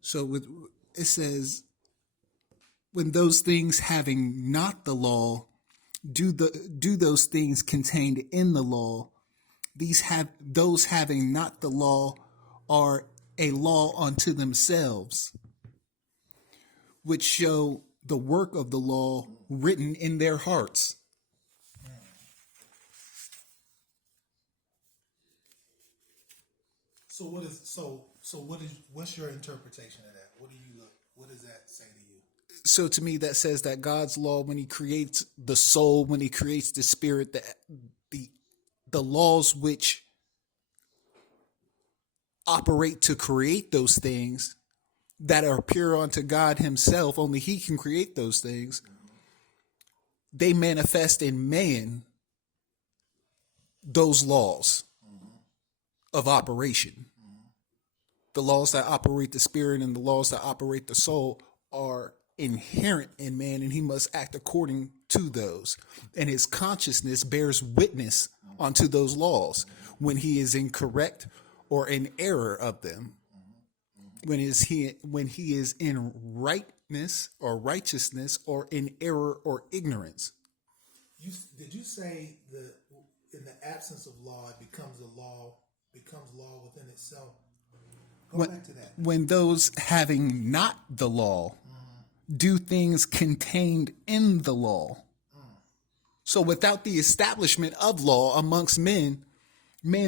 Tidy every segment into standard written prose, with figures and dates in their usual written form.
So it says, when those things having not the law do those things contained in the law, those having not the law are a law unto themselves, which show the work of the law written in their hearts. So what's your interpretation of that? What does that say to you? So to me, that says that God's law, when he creates the soul, when he creates the spirit, the the laws which operate to create those things that are pure unto God himself, only he can create those things. They manifest in man those laws of operation. The laws that operate the spirit and the laws that operate the soul are inherent in man, and he must act according to those. And his consciousness bears witness unto those laws when he is incorrect or in error of them. When he is in rightness or righteousness, or in error or ignorance. Did you say that in the absence of law, it becomes law within itself? Go back to that. When those having not the law do things contained in the law. So without the establishment of law amongst men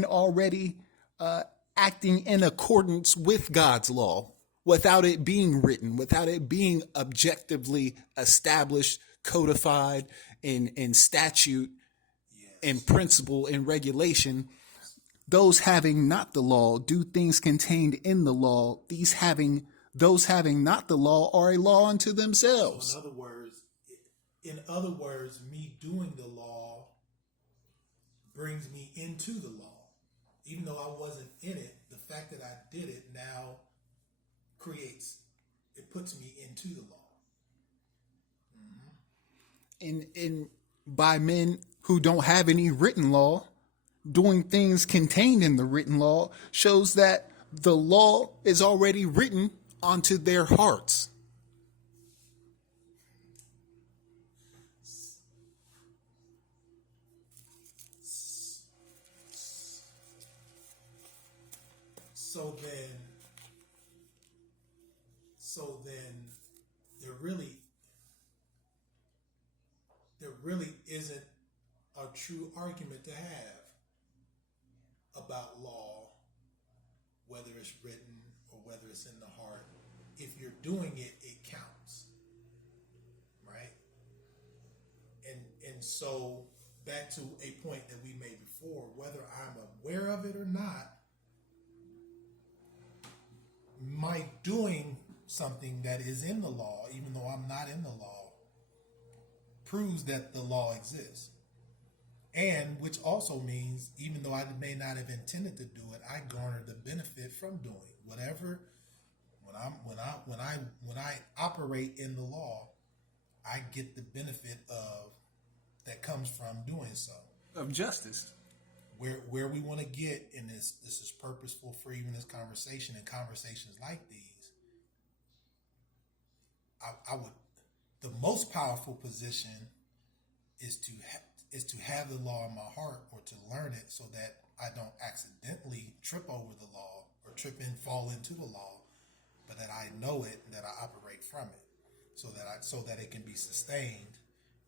already acting in accordance with God's law, without it being written, without it being objectively established, codified in statute, in principle, in regulation. Those having not the law do things contained in the law. Those having not the law are a law unto themselves. So in other words, me doing the law brings me into the law. Even though I wasn't in it, the fact that I did it now puts me into the law. In by men who don't have any written law, doing things contained in the written law shows that the law is already written onto their hearts. So then there really isn't a true argument to have about law, whether it's written or whether it's in the heart. If you're doing it, it counts, right? And so back to a point that we made before, whether I'm aware of it or not, my doing something that is in the law, even though I'm not in the law, proves that the law exists. And which also means, even though I may not have intended to do it, I garner the benefit from doing whatever. When I operate in the law, I get the benefit that comes from doing so. Of justice. Where we want to get in this is purposeful for even this conversation and conversations like these. The most powerful position is to have the law in my heart, or to learn it so that I don't accidentally trip over the law or fall into the law, but that I know it and that I operate from it, so that it can be sustained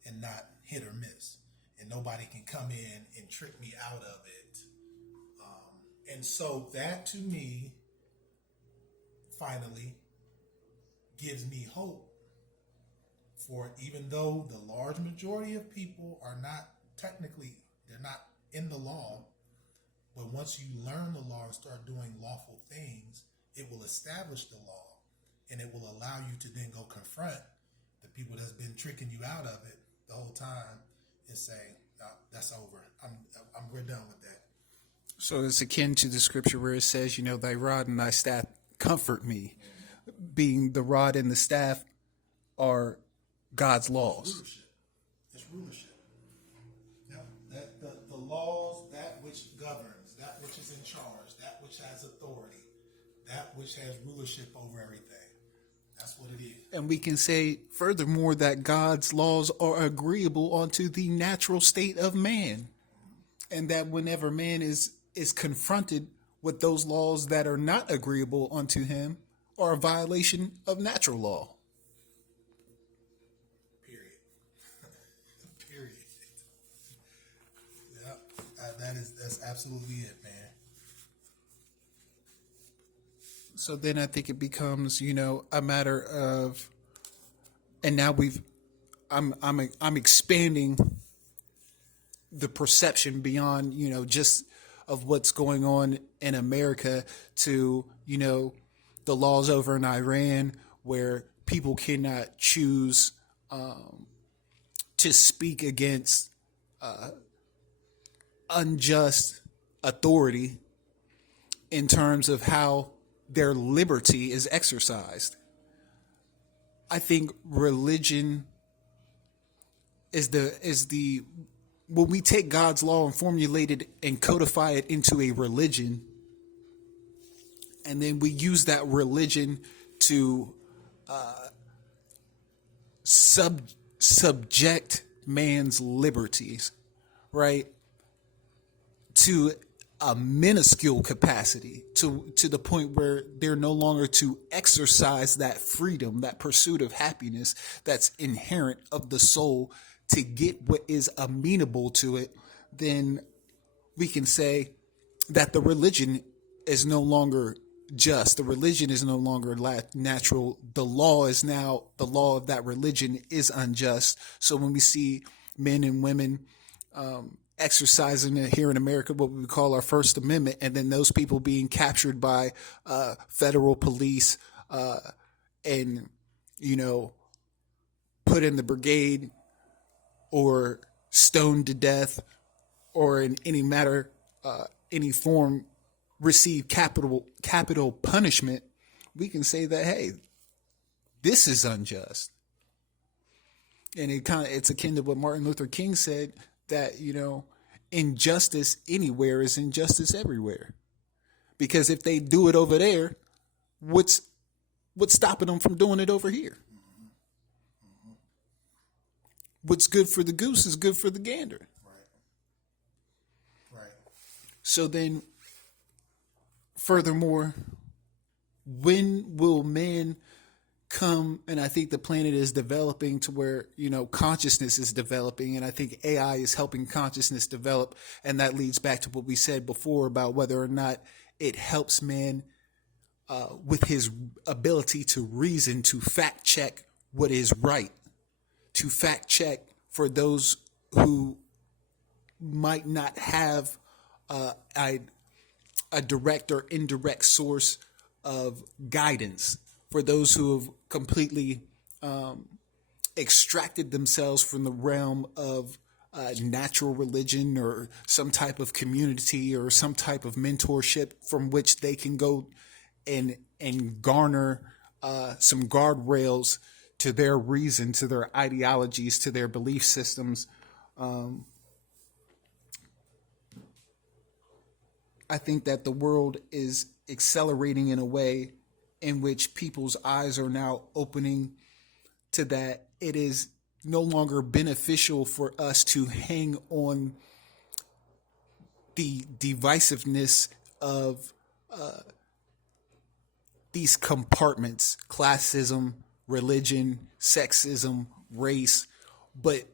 and not hit or miss, and nobody can come in and trick me out of it. And so that, to me, finally gives me hope for, even though the large majority of people are not they're not in the law, but once you learn the law and start doing lawful things, it will establish the law, and it will allow you to then go confront the people that's been tricking you out of it the whole time and say, no, that's over. We're done with that. So it's akin to the scripture where it says, thy rod and thy staff comfort me. Being the rod and the staff are God's laws. It's rulership. Yeah. The laws, that which governs, that which is in charge, that which has authority, that which has rulership over everything. And we can say furthermore that God's laws are agreeable unto the natural state of man. And that whenever man is confronted with those laws that are not agreeable unto him are a violation of natural law. Period. Period. Yep. That's absolutely it, man. So then I think it becomes, a matter of, and now I'm expanding the perception beyond, just of what's going on in America to, the laws over in Iran where people cannot choose to speak against unjust authority in terms of how their liberty is exercised. I think religion is the when we take God's law and formulate it and codify it into a religion, and then we use that religion to subject man's liberties, right, to a minuscule capacity, to the point where they're no longer to exercise that freedom, that pursuit of happiness that's inherent of the soul to get what is amenable to it, then we can say that the religion is no longer just. The religion is no longer natural. The law is now, the law of that religion is unjust. So when we see men and women exercising here in America what we call our First Amendment, and then those people being captured by federal police and, put in the brigade or stoned to death or in any matter, any form, receive capital punishment, we can say that, hey, this is unjust. And it's akin to what Martin Luther King said, that injustice anywhere is injustice everywhere. Because if they do it over there, what's stopping them from doing it over here? What's good for the goose is good for the gander. Right. So then, furthermore, when will men come? And I think the planet is developing to where, consciousness is developing. And I think AI is helping consciousness develop. And that leads back to what we said before about whether or not it helps man with his ability to reason, to fact check what is right, to fact check for those who might not have a direct or indirect source of guidance, for those who have completely extracted themselves from the realm of natural religion or some type of community or some type of mentorship from which they can go and garner some guardrails to their reason, to their ideologies, to their belief systems. I think that the world is accelerating in a way in which people's eyes are now opening to that it is no longer beneficial for us to hang on the divisiveness of these compartments: classism, religion, sexism, race, but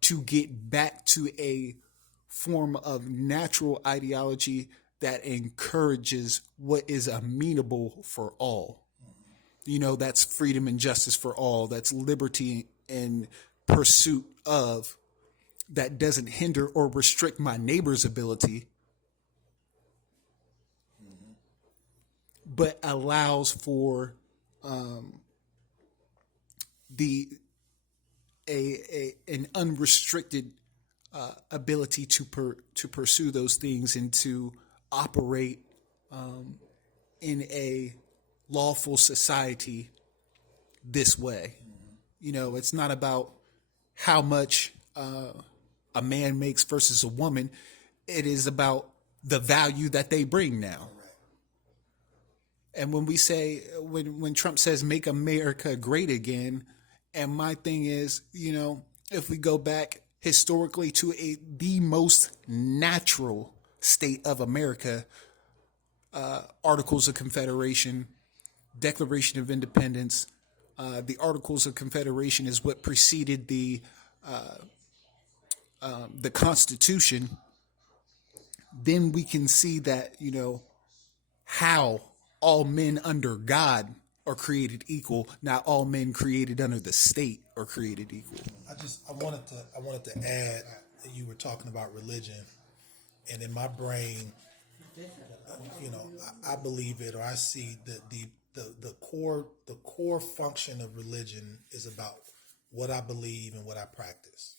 to get back to a form of natural ideology that encourages what is amenable for all. That's freedom and justice for all. That's liberty and pursuit of, that doesn't hinder or restrict my neighbor's ability, but allows for the an unrestricted ability to pursue those things and to operate in a lawful society this way. It's not about how much a man makes versus a woman. It is about the value that they bring now. And when we say when Trump says make America great again, and my thing is, if we go back historically to the most natural state of America, Articles of Confederation, Declaration of Independence, the Articles of Confederation is what preceded the Constitution. Then we can see that how all men under God are created equal, not all men created under the state are created equal. I wanted to add that you were talking about religion, and in my brain, I believe it, or I see that the core function of religion is about what I believe and what I practice.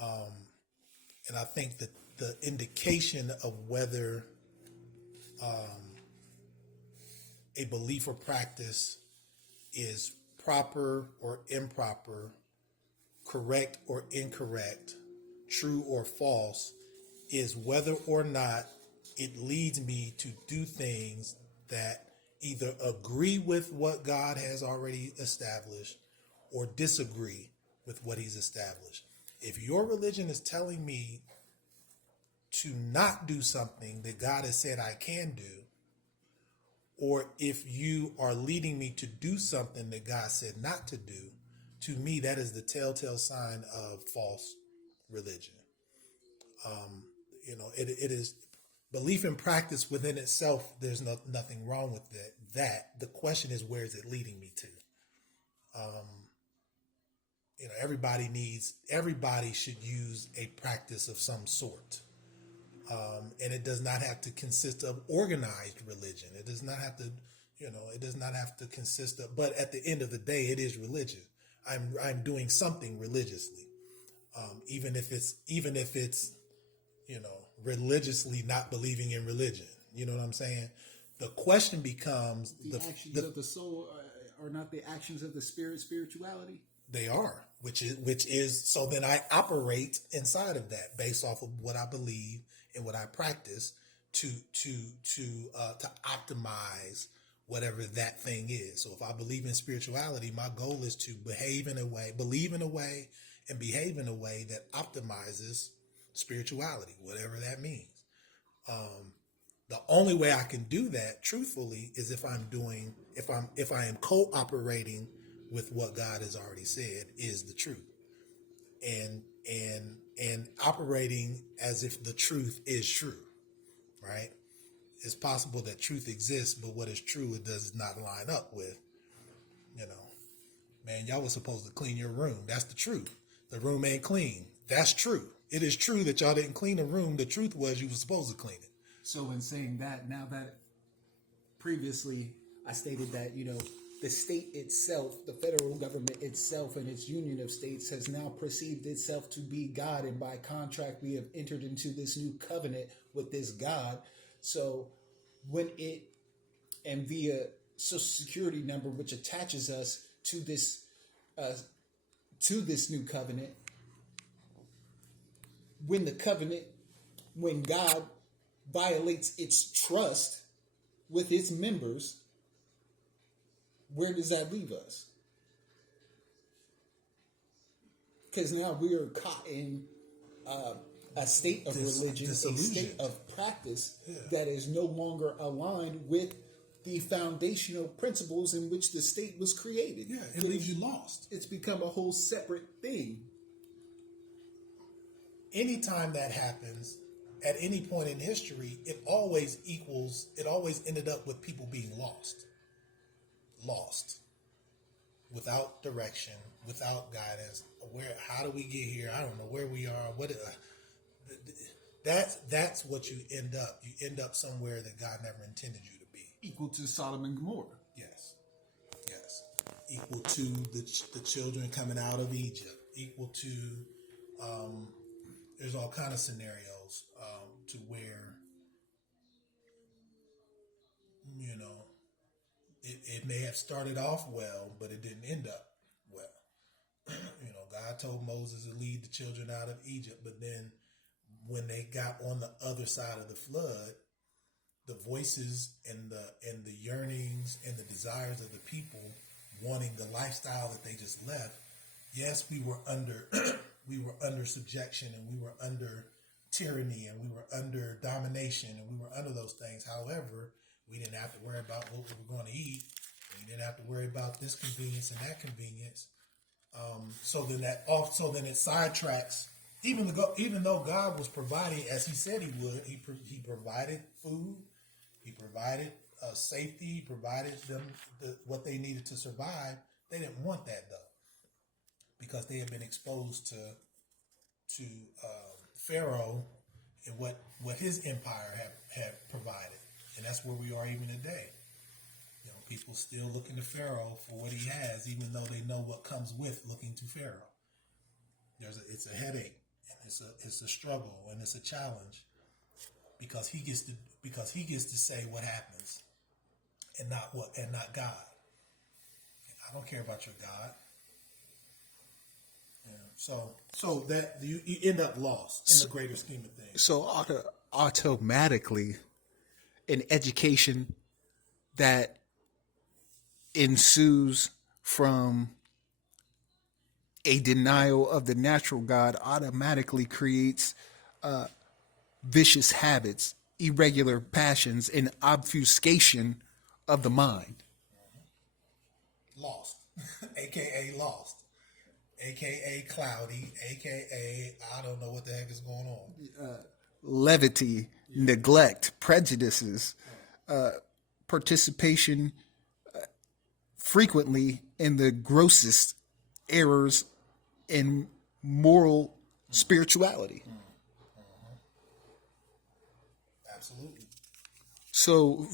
And I think that the indication of whether a belief or practice is proper or improper, correct or incorrect, true or false, is whether or not it leads me to do things that either agree with what God has already established or disagree with what he's established. If your religion is telling me to not do something that God has said I can do, or if you are leading me to do something that God said not to do, to me, that is the telltale sign of false religion. It is belief and practice within itself. There's nothing wrong with that. The question is, where is it leading me to? Everybody should use a practice of some sort. And it does not have to consist of organized religion. It does not have to, it does not have to consist of, but at the end of the day, it is religion. I'm doing something religiously. Even if it's, religiously not believing in religion. You know what I'm saying? The question becomes the actions of the soul are not the actions of the spirit, spirituality. They are, which is so then I operate inside of that based off of what I believe and what I practice to optimize whatever that thing is. So if I believe in spirituality, my goal is to believe in a way, and behave in a way that optimizes spirituality, whatever that means. The only way I can do that, truthfully, is if I am cooperating with what God has already said is the truth, and operating as if the truth is true, right? It's possible that truth exists, but what is true, it does not line up with, man, y'all was supposed to clean your room. That's the truth. The room ain't clean. That's true. It is true that y'all didn't clean the room. The truth was you were supposed to clean it. So in saying that, now that previously I stated that, the state itself, the federal government itself and its union of states has now perceived itself to be God. And by contract, we have entered into this new covenant with this God. So when it, and via social security number, which attaches us to this new covenant, when God violates its trust with its members, where does that leave us? Because now we are caught in a state of religion, a state of practice that is no longer aligned with the foundational principles in which the state was created. Yeah, it leaves you lost. It's become a whole separate thing. Anytime that happens, at any point in history, it always ended up with people being lost, without direction, without guidance. How do we get here? I don't know where we are. That's what you end up. You end up somewhere that God never intended you to be. Equal to Sodom and Gomorrah. Yes. Equal to the children coming out of Egypt. Equal to there's all kind of scenarios to where it may have started off well, but it didn't end up well. God told Moses to lead the children out of Egypt, but then when they got on the other side of the flood, the voices and the yearnings and the desires of the people wanting the lifestyle that they just left. Yes, we were under we were under subjection, and we were under tyranny, and we were under domination, and we were under those things. However, we didn't have to worry about what we were going to eat. We didn't have to worry about this convenience and that convenience. So then it sidetracks. Even though God was providing as He said He would, He provided food, He provided safety, He provided them what they needed to survive. They didn't want that though, because they had been exposed to Pharaoh and what his empire had provided, and that's where we are even today. You know, people still looking to Pharaoh for what he has, even though they know what comes with looking to Pharaoh. It's a headache, and it's a struggle, and it's a challenge, because he gets to say what happens, and not God. I don't care about your God. Yeah. So that you end up lost in the greater scheme of things. So automatically, an education that ensues from a denial of the natural God automatically creates vicious habits, irregular passions, and obfuscation of the mind. Lost, aka lost, aka cloudy, aka I don't know what the heck is going on. Levity, neglect, prejudices, participation frequently in the grossest errors in moral spirituality. Absolutely. So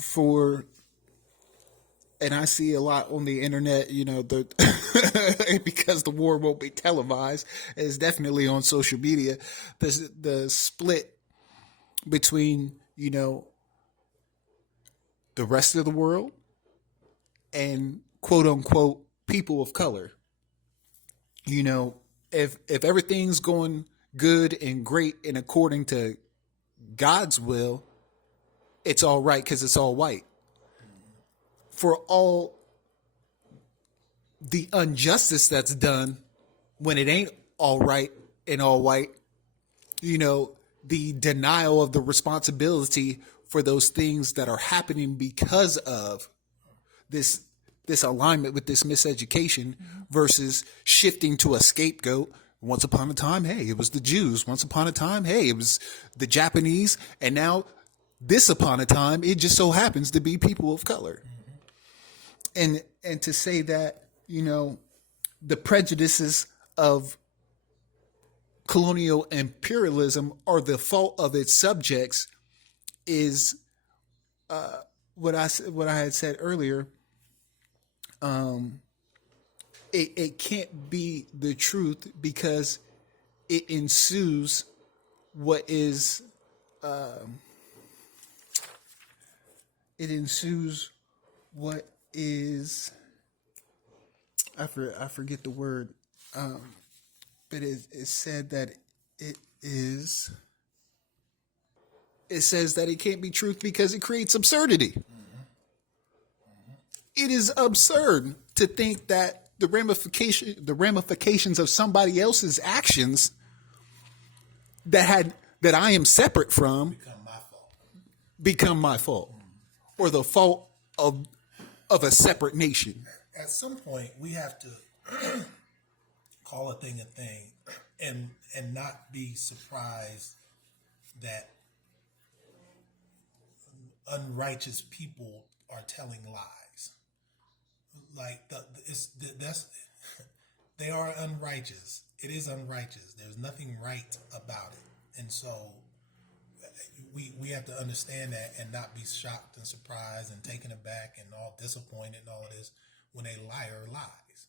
and I see a lot on the internet, you know, because the war won't be televised, it's definitely on social media, the split between, you know, the rest of the world and quote unquote people of color. You know, if everything's going good and great and according to God's will, it's all right because it's all white. For all the injustice that's done when it ain't all right and all white, you know, the denial of the responsibility for those things that are happening because of this alignment with this miseducation versus shifting to a scapegoat. Once upon a time, hey, it was the Jews. Once upon a time, hey, it was the Japanese. And now, this upon a time, it just so happens to be people of color. And to say that, you know, the prejudices of colonial imperialism are the fault of its subjects is what I had said earlier. It can't be the truth because it ensues what is I forget the word, but it said that it is. It says that it can't be truth because it creates absurdity. It is absurd to think that the ramifications of somebody else's actions that I am separate from become my fault, or the fault of a separate nation. At some point, we have to call a thing, and not be surprised that unrighteous people are telling lies. Like they are unrighteous. It is unrighteous. There's nothing right about it, and so we have to understand that and not be shocked and surprised and taken aback and all disappointed and all of this when a liar lies.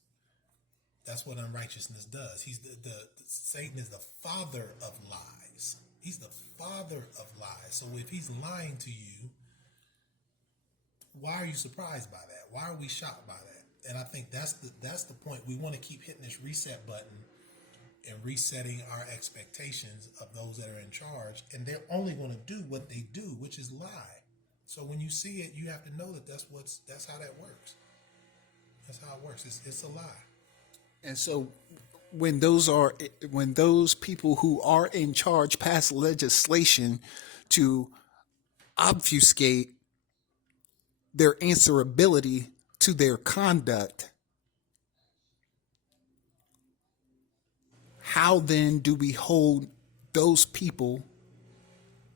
That's what unrighteousness does. He's the Satan is the father of lies. He's the father of lies. So if he's lying to you, why are you surprised by that? Why are we shocked by that? And I think that's the point. We want to keep hitting this reset button and resetting our expectations of those that are in charge, and they're only going to do what they do, which is lie. So when you see it, you have to know that that's how that works. That's how it works. It's a lie. And so when those people who are in charge pass legislation to obfuscate their answerability to their conduct, how then do we hold those people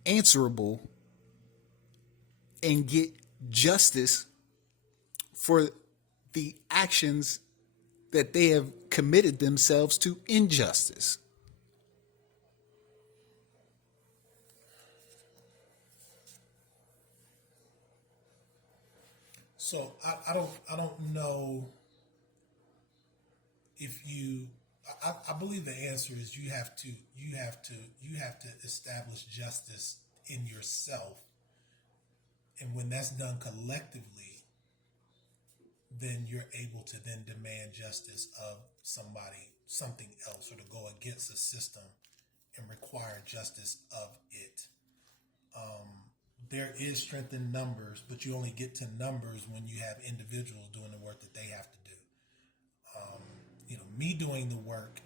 answerable and get justice for the actions that they have committed themselves to injustice? So I don't know if you. I believe the answer is you have to establish justice in yourself, and when that's done collectively, then you're able to then demand justice of something else, or to go against the system and require justice of it. There is strength in numbers, but you only get to numbers when you have individuals doing the work that they have to do. Me doing the work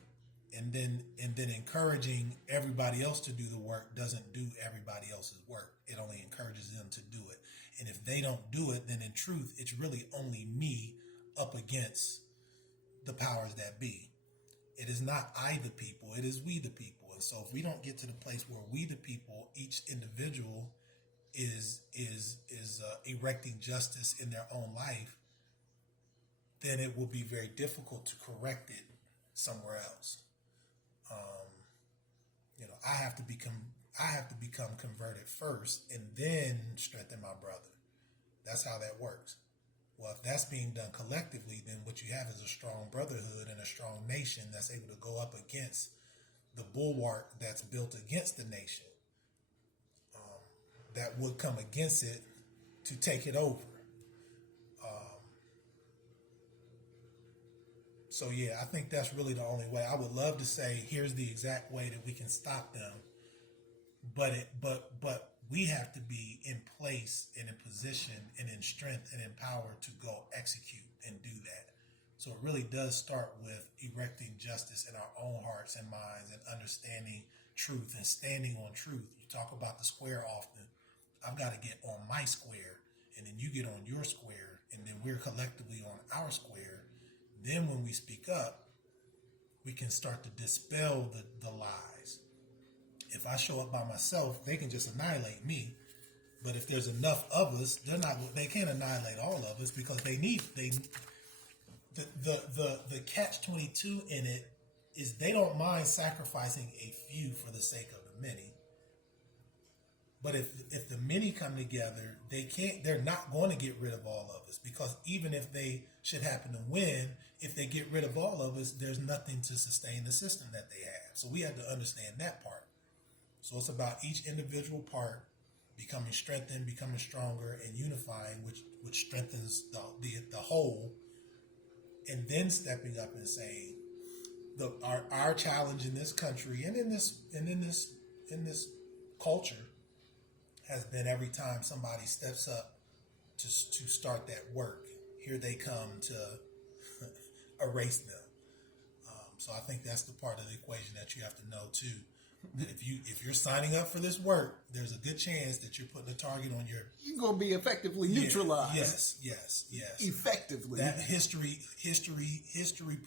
and then encouraging everybody else to do the work doesn't do everybody else's work. It only encourages them to do it. And if they don't do it, then in truth, it's really only me up against the powers that be. It is not I the people, it is we the people. And so if we don't get to the place where we the people, each individual is erecting justice in their own life, then it will be very difficult to correct it somewhere else. I have to become converted first and then strengthen my brother. That's how that works. Well, if that's being done collectively, then what you have is a strong brotherhood and a strong nation that's able to go up against the bulwark that's built against the nation, that would come against it to take it over. So yeah, I think that's really the only way. I would love to say here's the exact way that we can stop them, but we have to be in place and in position and in strength and in power to go execute and do that. So it really does start with erecting justice in our own hearts and minds and understanding truth and standing on truth. You talk about the square often. I've got to get on my square, and then you get on your square, and then we're collectively on our square. Then when we speak up, we can start to dispel the lies. If I show up by myself, they can just annihilate me. But if there's enough of us, they can't annihilate all of us, because the catch-22 in it is they don't mind sacrificing a few for the sake of the many. But if the many come together, they're not going to get rid of all of us, because even if they should happen to win, if they get rid of all of us, there's nothing to sustain the system that they have. So we have to understand that part. So it's about each individual part becoming strengthened, becoming stronger, and unifying, which strengthens the whole, and then stepping up and saying, our challenge in this country and in this culture has been, every time somebody steps up to start that work, here they come to erase them. So I think that's the part of the equation that you have to know too. That if you're signing up for this work, there's a good chance that you're putting a target on your. You're going to be effectively neutralized. Yes. Effectively. That history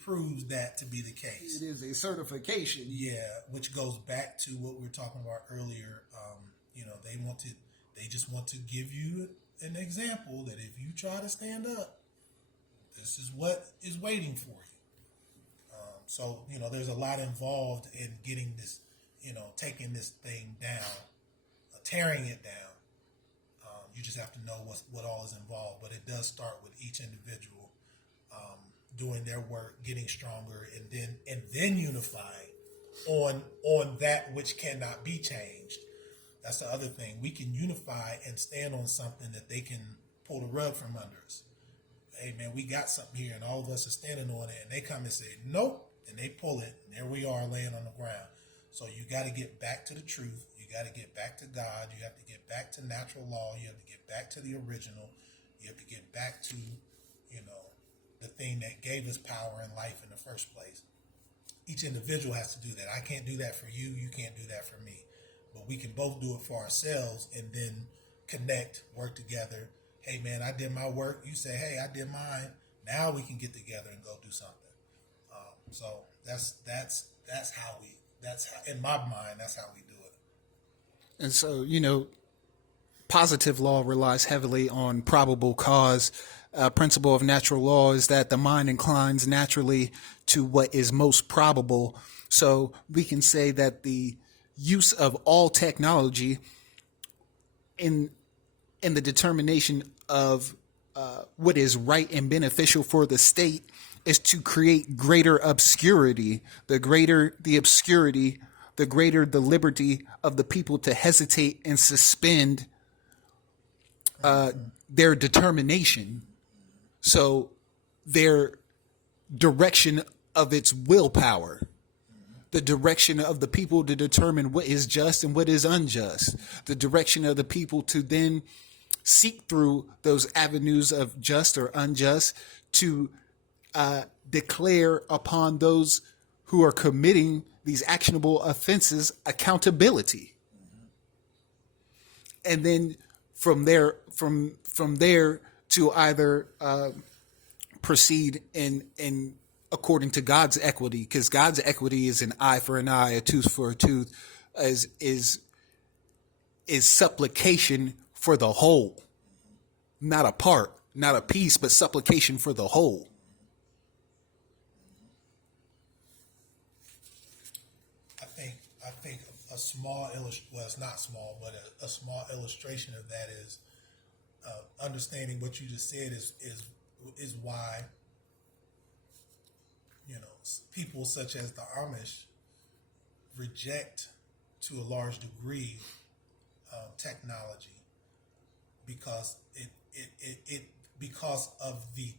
proves that to be the case. It is a certification. Yeah, which goes back to what we were talking about earlier. They just want to give you an example that if you try to stand up, this is what is waiting for you. So there's a lot involved in getting this, taking this thing down, tearing it down. You just have to know what all is involved, but it does start with each individual doing their work, getting stronger, and then unifying on that which cannot be changed. That's the other thing. We can unify and stand on something that they can pull the rug from under us. Hey man, we got something here, and all of us are standing on it, and they come and say nope, and they pull it, and there we are laying on the ground. So you got to get back to the truth. You You got to get back to God. You have to get back to natural law. You have to get back to the original. You have to get back to, the thing that gave us power in life in the first place. Each individual has to do that. I can't do that for you. You can't do that for me. But we can both do it for ourselves and then connect, work together. Hey, man, I did my work. You say, hey, I did mine. Now we can get together and go do something. So that's how in my mind, that's how we do it. And so, positive law relies heavily on probable cause. Principle of natural law is that the mind inclines naturally to what is most probable. So we can say that the use of all technology in the determination of what is right and beneficial for the state is to create greater obscurity. The greater the obscurity, the greater the liberty of the people to hesitate and suspend their determination. So their direction of its willpower, the direction of the people to determine what is just and what is unjust, the direction of the people to then seek through those avenues of just or unjust to declare upon those who are committing these actionable offenses accountability. And then from there to either proceed in according to God's equity, because God's equity is an eye for an eye, a tooth for a tooth, is supplication for the whole, not a part, not a piece, but supplication for the whole. I think a small well, it's not small, but a small illustration of that is understanding what you just said is why people such as the Amish reject to a large degree technology because because of the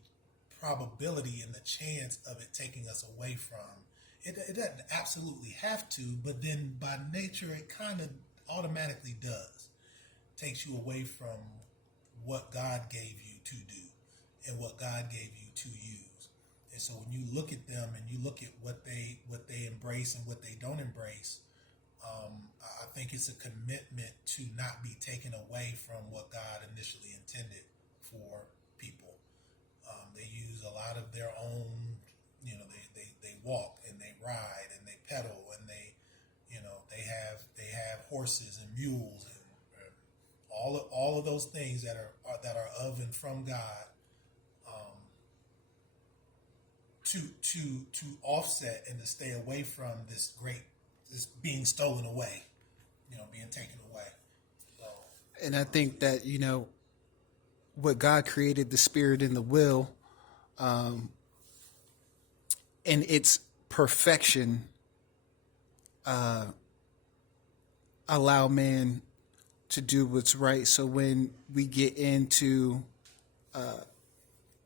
probability and the chance of it taking us away from it. It doesn't absolutely have to, but then by nature it kind of automatically does. Takes you away from what God gave you to do and what God gave you to use. And so when you look at them and you look at what they embrace and what they don't embrace, I think it's a commitment to not be taken away from what God initially intended for people. They use a lot of their own, they walk and they ride and they pedal and they have horses and mules and all of those things that are of and from God, to offset and to stay away from this being stolen away, being taken away. So, and I think that what God created, the spirit and the will, in its perfection, allow man to do what's right. So when we get into,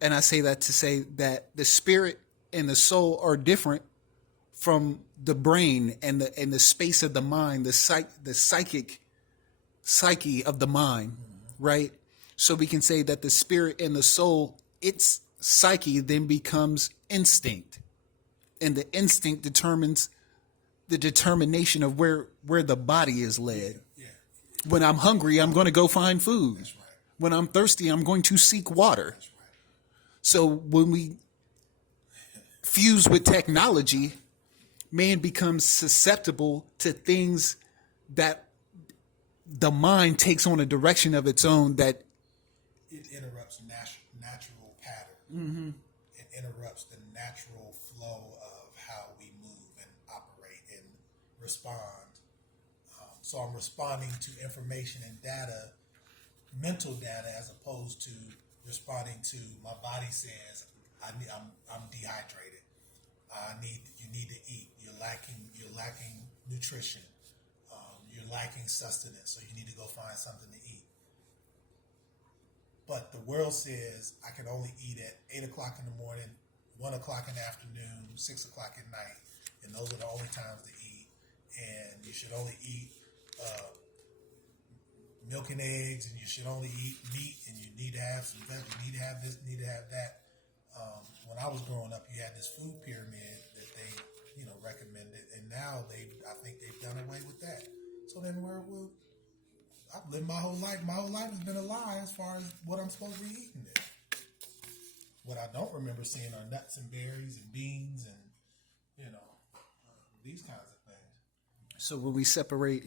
and I say that to say that the spirit and the soul are different from the brain and the space of the mind, the psyche of the mind, right? So we can say that the spirit and the soul, its psyche then becomes instinct, and the instinct determines the determination of where the body is led. yeah. When I'm hungry, I'm going to go find food. That's right. When I'm thirsty, I'm going to seek water. That's right. So when we fuse with technology, man becomes susceptible to things that the mind takes on a direction of its own that it interrupts natural pattern. Mm-hmm. It interrupts the natural flow of how we move and operate and respond. So I'm responding to information and data, mental data, as opposed to responding to my body says I'm dehydrated. You need to eat. You're lacking nutrition. You're lacking sustenance, so you need to go find something to eat. But the world says I can only eat at 8 o'clock in the morning, 1 o'clock in the afternoon, 6 o'clock at night, and those are the only times to eat. And you should only eat milk and eggs, and you should only eat meat, and you need to have some veg, you need to have this, need to have that. When I was growing up, you had this food pyramid that they, recommended, and now I think they've done away with that. So then, I've lived my whole life. My whole life has been a lie as far as what I'm supposed to be eating. There. What I don't remember seeing are nuts and berries and beans and these kinds of things. So when we separate,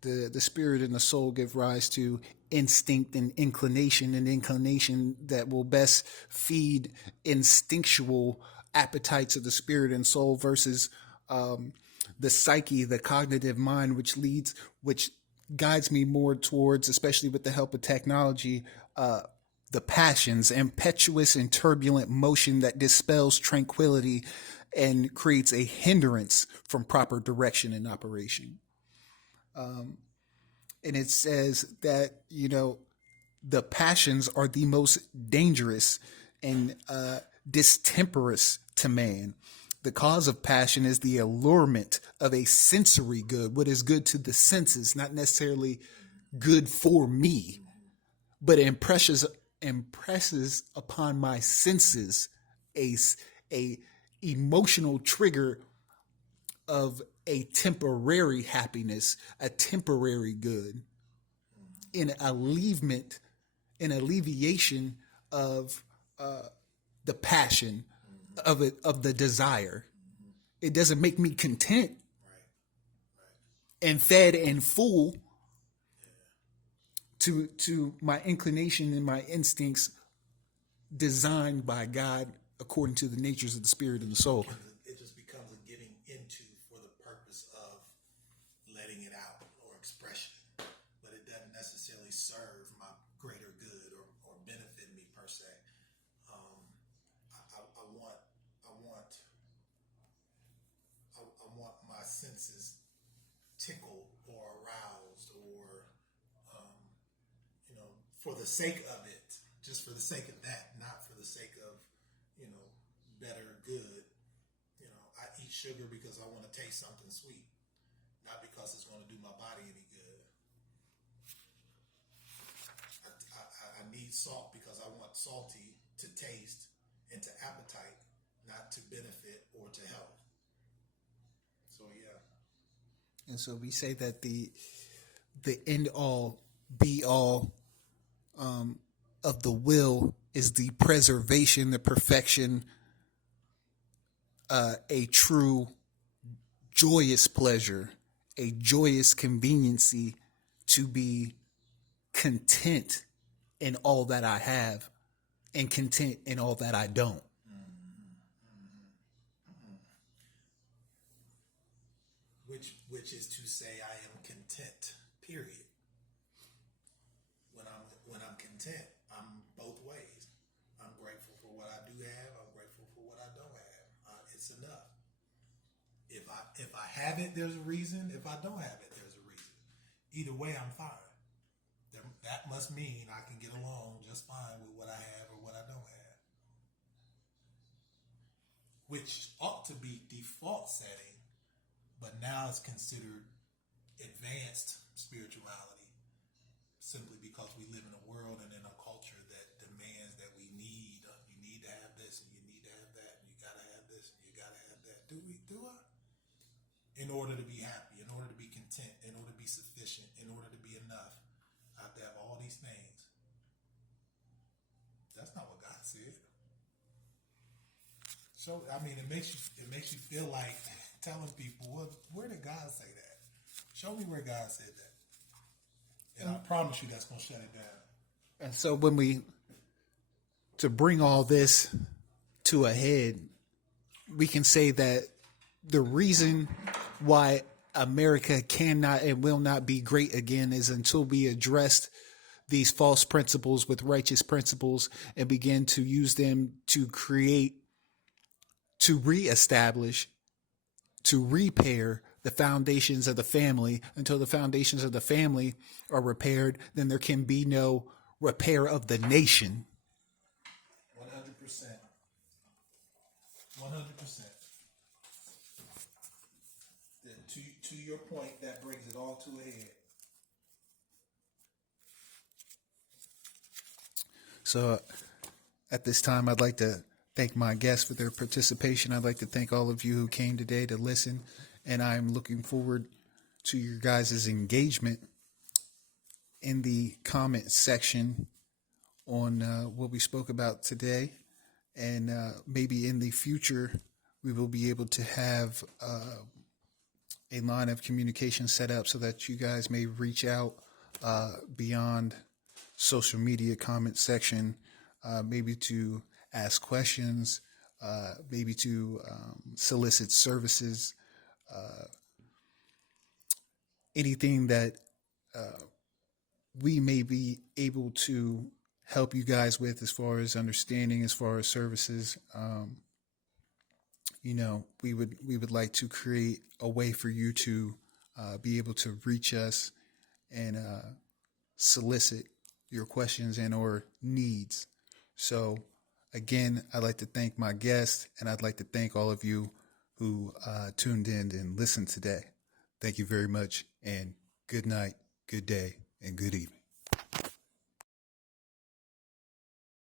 the spirit and the soul give rise to instinct and inclination that will best feed instinctual appetites of the spirit and soul versus the psyche, the cognitive mind, which guides me more towards, especially with the help of technology, the passions, impetuous and turbulent motion that dispels tranquility and creates a hindrance from proper direction and operation. And it says that, the passions are the most dangerous and distemperous to man. The cause of passion is the allurement of a sensory good, what is good to the senses, not necessarily good for me, but it impresses upon my senses a emotional trigger of a temporary happiness, a temporary good, an alleviation of the passion of the desire. It doesn't make me content and fed and full to my inclination and my instincts designed by God according to the natures of the spirit and the soul. It just becomes a giving into for the purpose of letting it out or expression, but it doesn't necessarily serve my greater good or benefit me per se. I want my senses tickled or aroused or for the sake of it, just for the sake of that, not for the sake of, better good. I eat sugar because I want to taste something sweet, not because it's going to do my body any good. I need salt because I want salty to taste and to appetite, not to benefit or to health. So, yeah. And so we say that the end all, be all of the will is the preservation, the perfection, a true joyous pleasure, a joyous conveniency to be content in all that I have and content in all that I don't. Which is to say, I am content. Period. When I'm content, I'm both ways. I'm grateful for what I do have. I'm grateful for what I don't have. It's enough. If I have it, there's a reason. If I don't have it, there's a reason. Either way, I'm fine. That must mean I can get along just fine with what I have or what I don't have. Which ought to be default setting, but now it's considered advanced spirituality simply because we live in a world and in a culture that demands that you need to have this and you need to have that and you gotta have this and you gotta have that. Do I? In order to be happy, in order to be content, in order to be sufficient, in order to be enough, I have to have all these things. That's not what God said. So it makes you feel like telling people, well, where did God say that? Show me where God said that. And I promise you that's going to shut it down. And so to bring all this to a head, we can say that the reason why America cannot and will not be great again is until we address these false principles with righteous principles and begin to use them to create, to reestablish, to repair the foundations of the family. Until the foundations of the family are repaired, then there can be no repair of the nation. 100%. 100%. to your point, that brings it all to a head. So at this time, I'd like to thank my guests for their participation. I'd like to thank all of you who came today to listen, and I'm looking forward to your guys' engagement in the comment section on what we spoke about today. And maybe in the future, we will be able to have a line of communication set up so that you guys may reach out beyond social media comment section, maybe to ask questions, maybe to solicit services, anything that we may be able to help you guys with as far as understanding, as far as services. We would like to create a way for you to be able to reach us and solicit your questions and or needs. So again, I'd like to thank my guest, and I'd like to thank all of you who tuned in and listened today. Thank you very much, and good night, good day, and good evening.